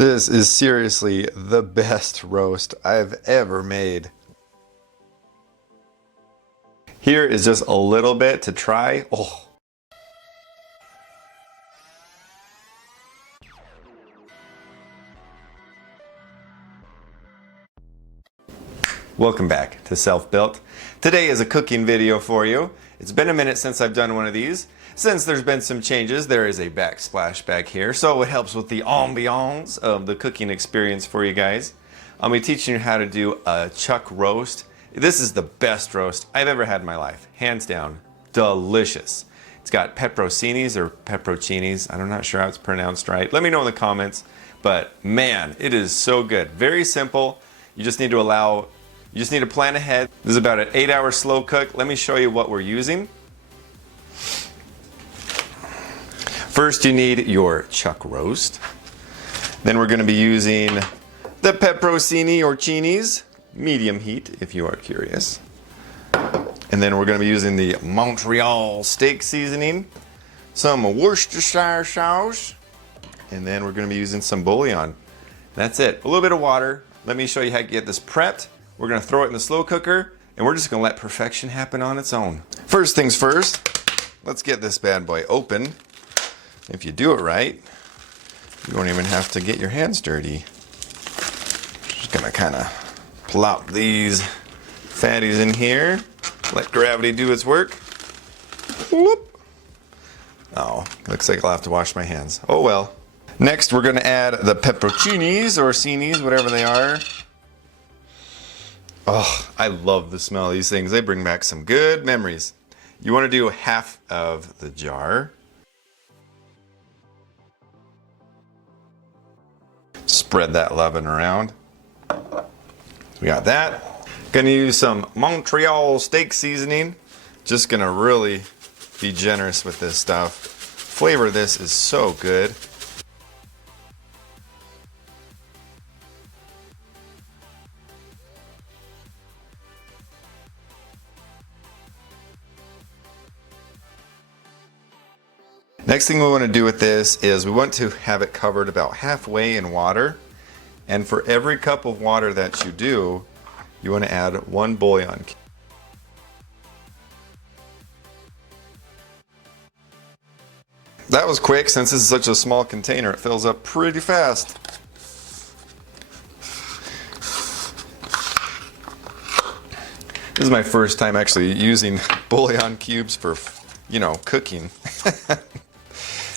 This is seriously the best roast I've ever made. Here is just a little bit to try. Oh. Welcome back to Self-Built. Today is a cooking video for you. It's been a minute since I've done one of these. Since there's been some changes, there is a backsplash back here, so it helps with the ambiance of the cooking experience for you guys. I'll be teaching you how to do a chuck roast. This is the best roast I've ever had in my life, hands down. Delicious. It's got pepperoncinis or pepperoncinis. I'm not sure how it's pronounced right. Let me know in the comments, but man, it is so good. Very simple. You just need to plan ahead. This is about an 8-hour slow cook. Let me show you what we're using. First, you need your chuck roast. Then we're going to be using the pepperoncini or chinis, medium heat if you are curious. And then we're going to be using the Montreal steak seasoning, some Worcestershire sauce, and then we're going to be using some bouillon. That's it. A little bit of water. Let me show you how to get this prepped. We're going to throw it in the slow cooker, and we're just going to let perfection happen on its own. First things first, let's get this bad boy open. If you do it right, you won't even have to get your hands dirty. Just going to kind of plop these fatties in here. Let gravity do its work. Whoop. Oh, looks like I'll have to wash my hands. Oh well. Next, we're going to add the pepperoncinis or cinis, whatever they are. Oh, I love the smell of these things. They bring back some good memories. You want to do half of the jar. Spread that loving around. We got that. Gonna use some Montreal steak seasoning. Just gonna really be generous with this stuff. Flavor of this is so good. Next thing we want to do with this is we want to have it covered about halfway in water. And for every cup of water that you do, you want to add 1 bouillon. That was quick. Since this is such a small container, it fills up pretty fast. This is my first time actually using bouillon cubes for, cooking.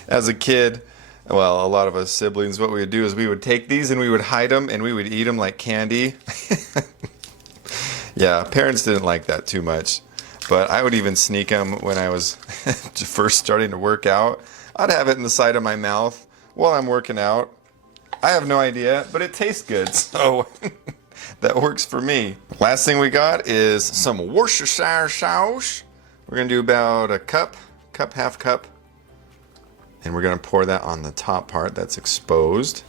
As a kid, well, a lot of us siblings, what we would do is we would take these and we would hide them and we would eat them like candy. Yeah, parents didn't like that too much, but I would even sneak them when I was first starting to work out. I'd have it in the side of my mouth while I'm working out. I have no idea, but it tastes good, so that works for me. Last thing we got is some Worcestershire sauce. We're gonna do about a cup, half cup. And we're going to pour that on the top part that's exposed.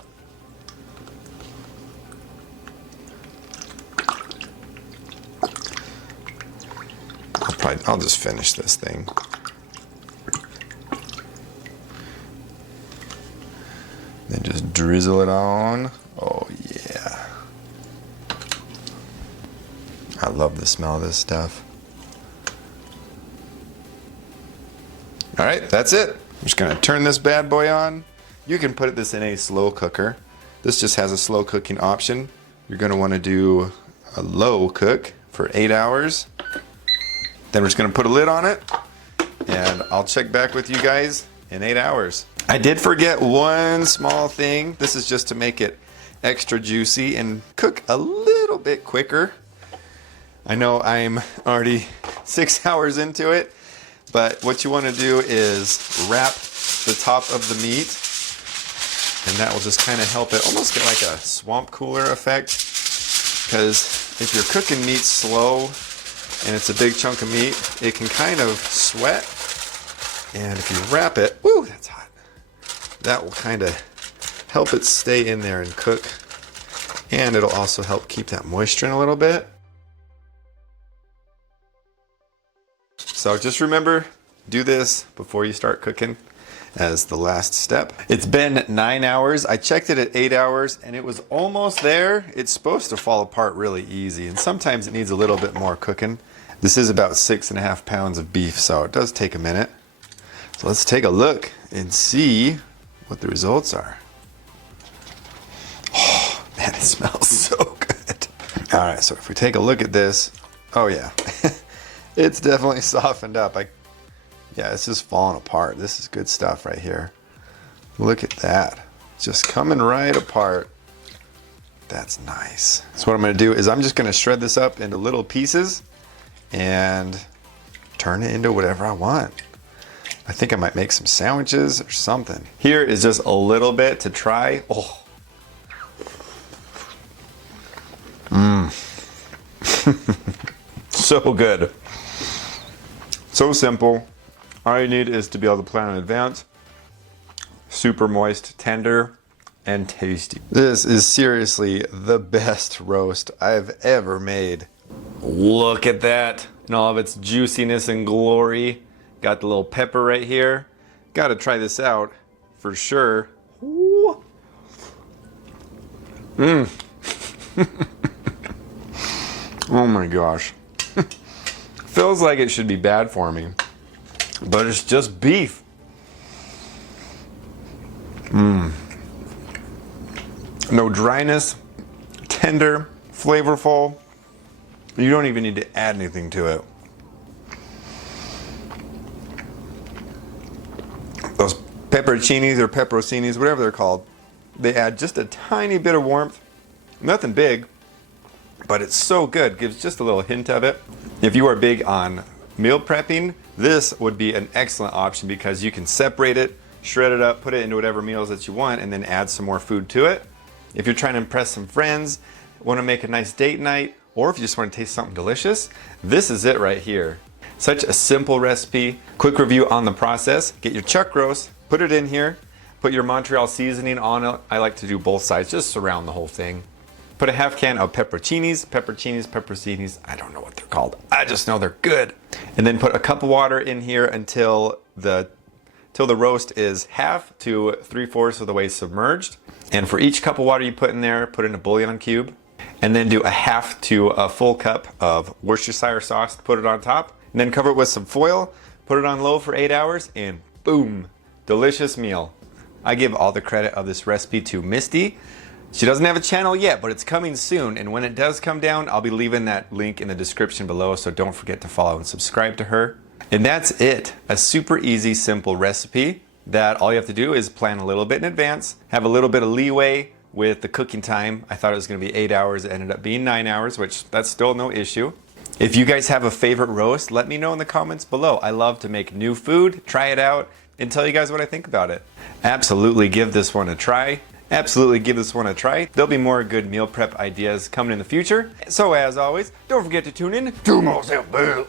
I'll just finish this thing. Then just drizzle it on. Oh yeah. I love the smell of this stuff. All right, that's it. I'm just gonna turn this bad boy on. You can put this in a slow cooker. This just has a slow cooking option. You're gonna wanna do a low cook for 8 hours. Then we're just gonna put a lid on it and I'll check back with you guys in 8 hours. I did forget one small thing. This is just to make it extra juicy and cook a little bit quicker. I know I'm already 6 hours into it. But what you want to do is wrap the top of the meat, and that will just kind of help it almost get like a swamp cooler effect. Because if you're cooking meat slow and it's a big chunk of meat, it can kind of sweat. And if you wrap it, woo, that's hot. That will kind of help it stay in there and cook. And it'll also help keep that moisture in a little bit. So just remember, do this before you start cooking. as the last step. It's been 9 hours. I checked it at 8 hours and it was almost there. It's supposed to fall apart really easy, and sometimes it needs a little bit more cooking. This is about 6.5 pounds of beef, so it does take a minute. So let's take a look and see what the results are. Oh man, it smells so good. All right, so if we take a look at this, oh yeah, it's definitely softened up. Yeah, it's just falling apart. This is good stuff right here. Look at that. Just coming right apart. That's nice. So what I'm gonna do is I'm just gonna shred this up into little pieces and turn it into whatever I want. I think I might make some sandwiches or something. Here is just a little bit to try. Oh. So good. So simple. All you need is to be able to plan in advance. Super moist, tender, and tasty. This is seriously the best roast I've ever made. Look at that in all of its juiciness and glory. Got the little pepper right here. Gotta try this out for sure. Mmm. Oh my gosh. Feels like it should be bad for me, but it's just beef. No dryness, tender, flavorful. You don't even need to add anything to it. Those pepperoncinis or pepperoncinis, whatever they're called, they add just a tiny bit of warmth. Nothing big, but it's so good. Gives just a little hint of it. If you are big on meal prepping, this would be an excellent option because you can separate it, shred it up, put it into whatever meals that you want, and then add some more food to it. If you're trying to impress some friends, want to make a nice date night, or if you just want to taste something delicious, this is it right here. Such a simple recipe. Quick review on the process. Get your chuck roast, put it in here, put your Montreal seasoning on it. I like to do both sides, just surround the whole thing. Put a half can of pepperoncinis, I don't know what they're called. I just know they're good. And then put a cup of water in here until the roast is half to 3/4 of the way submerged. And for each cup of water you put in there, put in a bouillon cube. And then do a half to a full cup of Worcestershire sauce, put it on top. And then cover it with some foil, put it on low for 8 hours, and boom, delicious meal. I give all the credit of this recipe to Misty. She doesn't have a channel yet, but it's coming soon, and when it does come down, I'll be leaving that link in the description below, so don't forget to follow and subscribe to her. And that's it. A super easy, simple recipe that all you have to do is plan a little bit in advance, have a little bit of leeway with the cooking time. I thought it was gonna be 8 hours, it ended up being 9 hours, which that's still no issue. If you guys have a favorite roast, let me know in the comments below. I love to make new food, try it out, and tell you guys what I think about it. Absolutely give this one a try. Absolutely give this one a try. There'll be more good meal prep ideas coming in the future. So as always, don't forget to tune in to Moselle Bell.